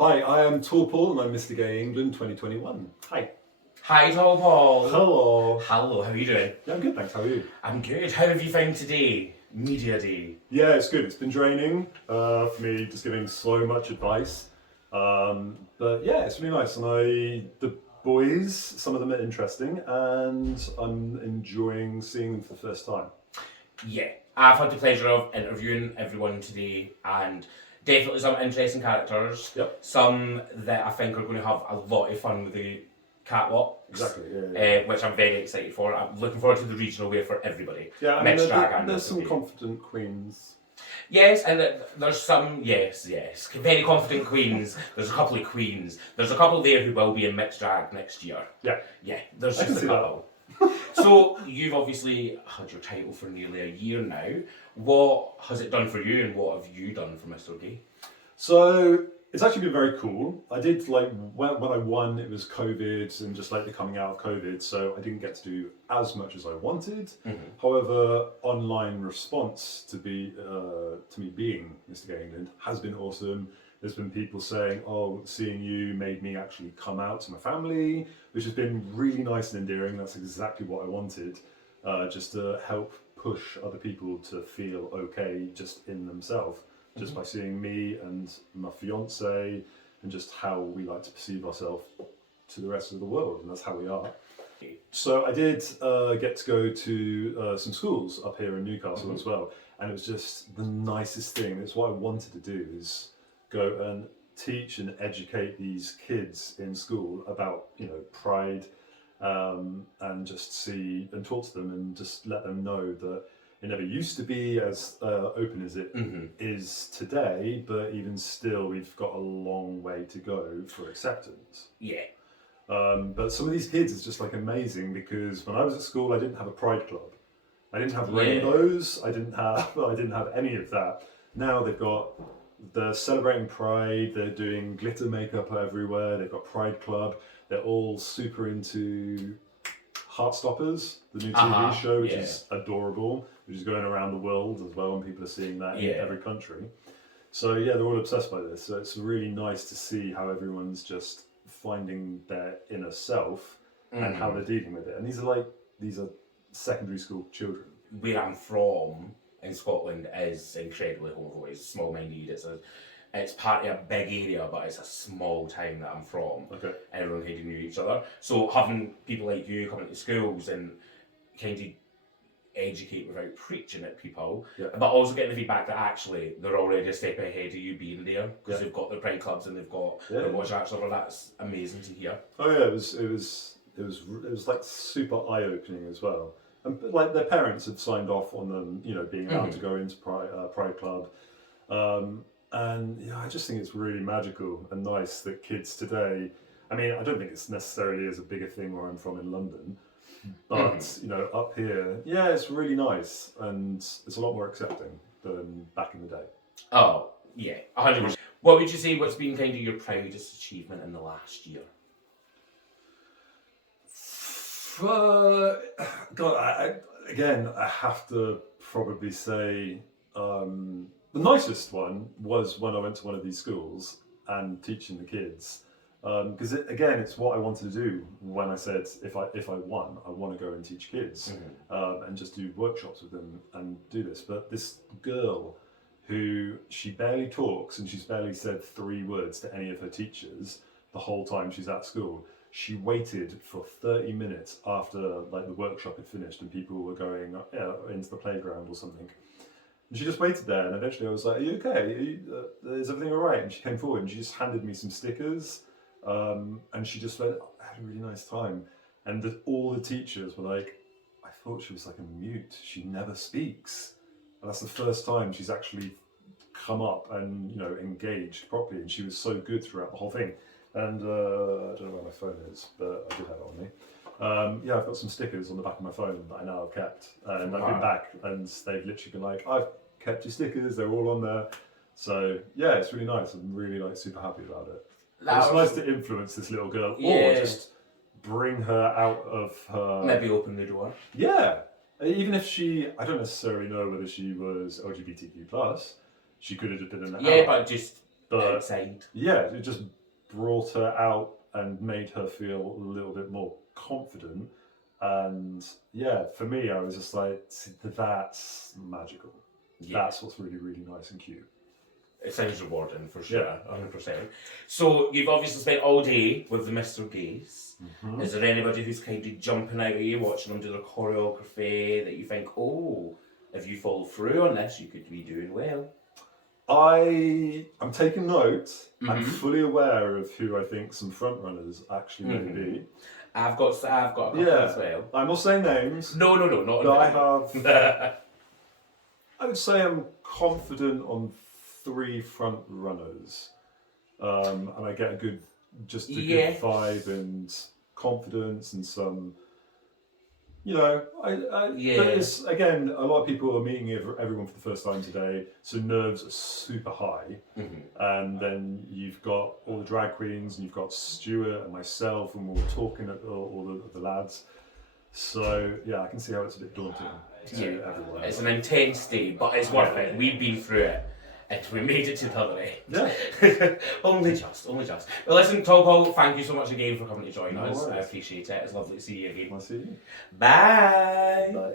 Hi, I am Tall Paul and I'm Mr. Gay England 2021. Hi. Hi, Tall Paul. Hello. Hello, how are you doing? Yeah, I'm good, thanks. How are you? I'm good. How have you found today? Media Day. Yeah, it's good. It's been draining for me, just giving so much advice. But yeah, it's really nice. And the boys, some of them are interesting, and I'm enjoying seeing them for the first time. Yeah, I've had the pleasure of interviewing everyone today, and definitely some interesting characters. Yep. Some that I think are going to have a lot of fun with the catwalk. Exactly, yeah. Which I'm very excited for. I'm looking forward to the regional way for everybody. Yeah, I mean, Mixed drag and there's some Mr. Gay. confident queens. Yes, and there's some, yes, very confident queens. There's a couple of queens. There's a couple there who will be in mixed drag next year. Yeah, there's I can just a see that. couple. So, you've obviously had your title for nearly a year now. What has it done for you and what have you done for Mr. Gay? So it's actually been very cool. I did when I won, it was COVID and just the coming out of COVID, so I didn't get to do as much as I wanted. Mm-hmm. However, online response to me being Mr. Gay England has been awesome. There's been people saying, "Oh, seeing you made me actually come out to my family," which has been really nice and endearing. That's exactly what I wanted, just to help push other people to feel okay just in themselves. Just by seeing me and my fiance and just how we like to perceive ourselves to the rest of the world, and that's how we are. So I did get to go to some schools up here in Newcastle as well, and it was just the nicest thing. It's what I wanted to do, is go and teach and educate these kids in school about pride, and just see and talk to them and just let them know that it never used to be as open as it is today, but even still, we've got a long way to go for acceptance. Yeah. But some of these kids is just amazing, because when I was at school, I didn't have a pride club. I didn't have rainbows. I didn't have any of that. Now they're celebrating Pride. They're doing glitter makeup everywhere. They've got Pride Club. They're all super into Heartstoppers, the new TV show, which is adorable, which is going around the world as well, and people are seeing that in every country. So yeah, they're all obsessed by this. So it's really nice to see how everyone's just finding their inner self and how they're dealing with it. And these are secondary school children. Where I'm from in Scotland is incredibly homophobic. It's small-minded. It's part of a big area, but it's a small town that I'm from. Okay. Everyone kind of knew each other. So having people like you coming to schools and kind of educate without preaching at people, but also getting the feedback that actually they're already a step ahead of you being there, because they've got their pride clubs and they've got their watch arts over. That's amazing to hear. Oh yeah, it was super eye-opening as well. And their parents had signed off on them, being allowed to go into Pride Club. And yeah, I just think it's really magical and nice that kids today, I mean, I don't think it's necessarily as a bigger thing where I'm from in London, but up here, yeah, it's really nice, and it's a lot more accepting than back in the day. Oh, yeah, 100%. What would you say what's been kind of your proudest achievement in the last year? God, I have to probably say the nicest one was when I went to one of these schools and teaching the kids, because it's what I wanted to do when I said if I won, I want to go and teach kids, and just do workshops with them and do this. But this girl, who she barely talks and she's barely said 3 words to any of her teachers the whole time she's at school. She waited for 30 minutes after the workshop had finished and people were going into the playground or something. And she just waited there, and eventually I was like, "Are you okay? Is everything all right?" And she came forward and she just handed me some stickers, and she just went, "I had a really nice time." And all the teachers were like, "I thought she was a mute. She never speaks." And that's the first time she's actually come up and engaged properly, and she was so good throughout the whole thing. And I don't know where my phone is, but I did have it on me. I've got some stickers on the back of my phone that I now have kept, and I've been back, and they've literally been like, "I've kept your stickers; they're all on there." So yeah, it's really nice. I'm really super happy about it. It's nice to influence this little girl, or just bring her out of her. Maybe open the door. Yeah, even if I don't necessarily know whether she was LGBTQ+. She could have just been an but just But outside. yeah, it just brought her out and made her feel a little bit more confident. And yeah, for me, I was just like, that's magical. Yeah. That's what's really, really nice and cute. It sounds rewarding for sure, 100%. So you've obviously spent all day with the Mr. Gays. Mm-hmm. Is there anybody who's kind of jumping out at you, watching them do their choreography, that you think, oh, if you follow through on this, you could be doing well? I'm taking note. I'm Mhm. fully aware of who I think some front runners actually may be. I've got a couple Yeah. as well. I'm not saying names. No, not But I in have. I would say I'm confident on 3 front runners, and I get a good vibe and confidence and some. But it's, again, a lot of people are meeting everyone for the first time today, so nerves are super high. And then you've got all the drag queens, and you've got Stuart and myself, and we're talking at all the lads. So yeah, I can see how it's a bit daunting to everyone. It's an intense day, but it's worth it. We've been through it. And we made it to the other end. Yeah. only just. Well, listen, Tom Paul, thank you so much again for coming to join us. worries. I appreciate it. It's lovely to see you again. I'll see you. Bye. Bye.